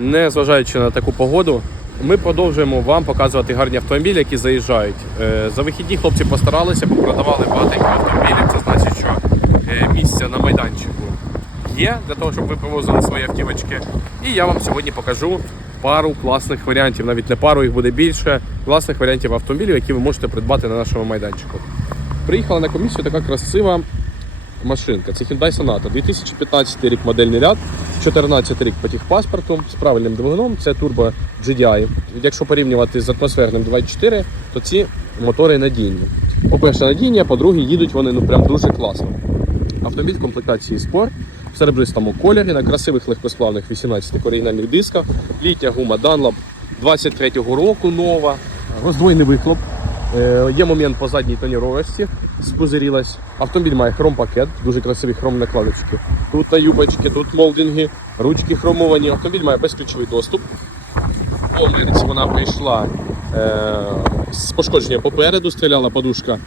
Незважаючи на таку погоду, ми продовжуємо вам показувати гарні автомобілі, які заїжджають. Е, За вихідні хлопці постаралися, попродавали багатенько автомобілів. Це значить, що е, місця на майданчику є для того, щоб ви привозили свої автівочки. І я вам сьогодні покажу пару класних варіантів, навіть не пару, їх буде більше, класних варіантів автомобілів, які ви можете придбати на нашому майданчику. Приїхала на комісію така красива машинка. Це Hyundai Sonata. 2015 рік модельний ряд, 14 рік по техпаспорту з правильним двигуном. Це Turbo GDI. Якщо порівнювати з атмосферним 2.4, то ці мотори надійні. По-перше, надійні, а по-друге, їдуть вони ну прям дуже класно. Автомобіль в комплектації Sport в серебристому кольорі на красивих легкосплавних 18 оригінальних дисках, літня гума Dunlop 23-го року нова, роздвоєний вихлоп. Е, Є момент по задній тоніровості, спузирілась. Автомобіль має хром-пакет, дуже красиві хром накладочки. Тут на юбочки, тут молдинги, ручки хромовані. Автомобіль має безключовий доступ. По Америці вона прийшла е, з пошкодженням попереду, стріляла подушка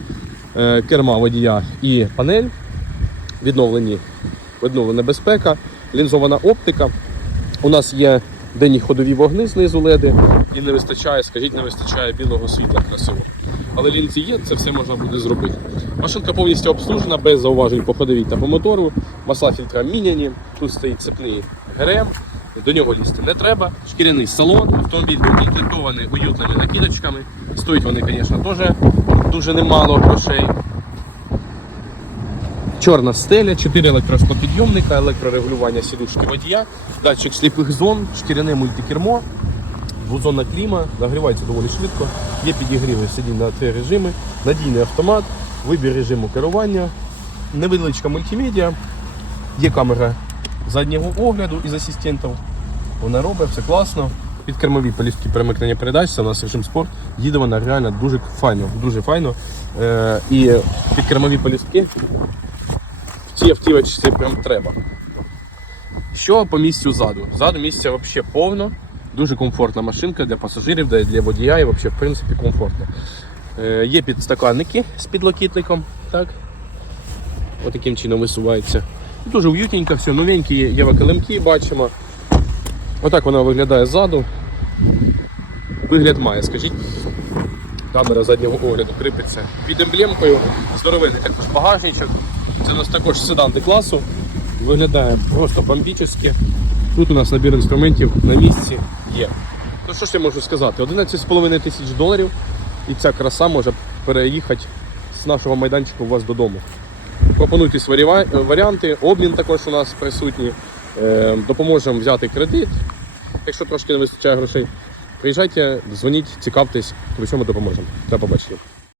е, керма водія і панель. Відновлені, відновлена безпека, лінзована оптика. У нас є денні ходові вогни знизу леди і не вистачає, скажіть, не вистачає білого світла красивого. Але лінзі є, це все можна буде зробити. Машинка повністю обслужена, без зауважень по ходовій та по мотору. Масла фільтра міняні, тут стоїть цепний ГРМ, до нього лізти не треба. Шкіряний салон, автомобіль укомплектований уютними накидочками. Стоїть вони, звісно, теж дуже немало грошей. Чорна стеля, 4 електросклопідйомника, електрорегулювання сідушки водія, датчик сліпих зон, шкіряне мультикермо, двозонна кліма, нагрівається доволі швидко, є підігріви сидінь на три режими, надійний автомат, вибір режиму керування, невеличка мультимедіа, є камера заднього огляду із асистентів. Вона робить, все класно. Підкермові полістки перемикнення передач, це у нас режим спорт. Їде вона реально дуже файно, дуже файно. Е, і підкермові полістки в цій автівочці прям треба. Що по місцю ззаду? Ззаду місця взагалі повно. Дуже комфортна машинка для пасажирів, для водія і взагалі, в принципі, комфортно. Е, є підстаканники з підлокітником. Так. Отаким чином висувається. Дуже уютненько, все новенькі, є єврокилимки, бачимо. Отак вона виглядає ззаду. Вигляд має, скажіть. Камера заднього огляду кріпиться під емблемкою. Здоровенний також багажничок. Це у нас також седан класу. Виглядає просто бомбічно. Тут у нас набір інструментів на місці є. Ну що ж я можу сказати? 11,5 тисяч доларів і ця краса може переїхати з нашого майданчика у вас додому. Пропонуйте свої варіанти, обмін також у нас присутній. Е, Допоможемо взяти кредит, якщо трошки не вистачає грошей. Приїжджайте, дзвоніть, цікавтесь, в усьому допоможемо. До побачення.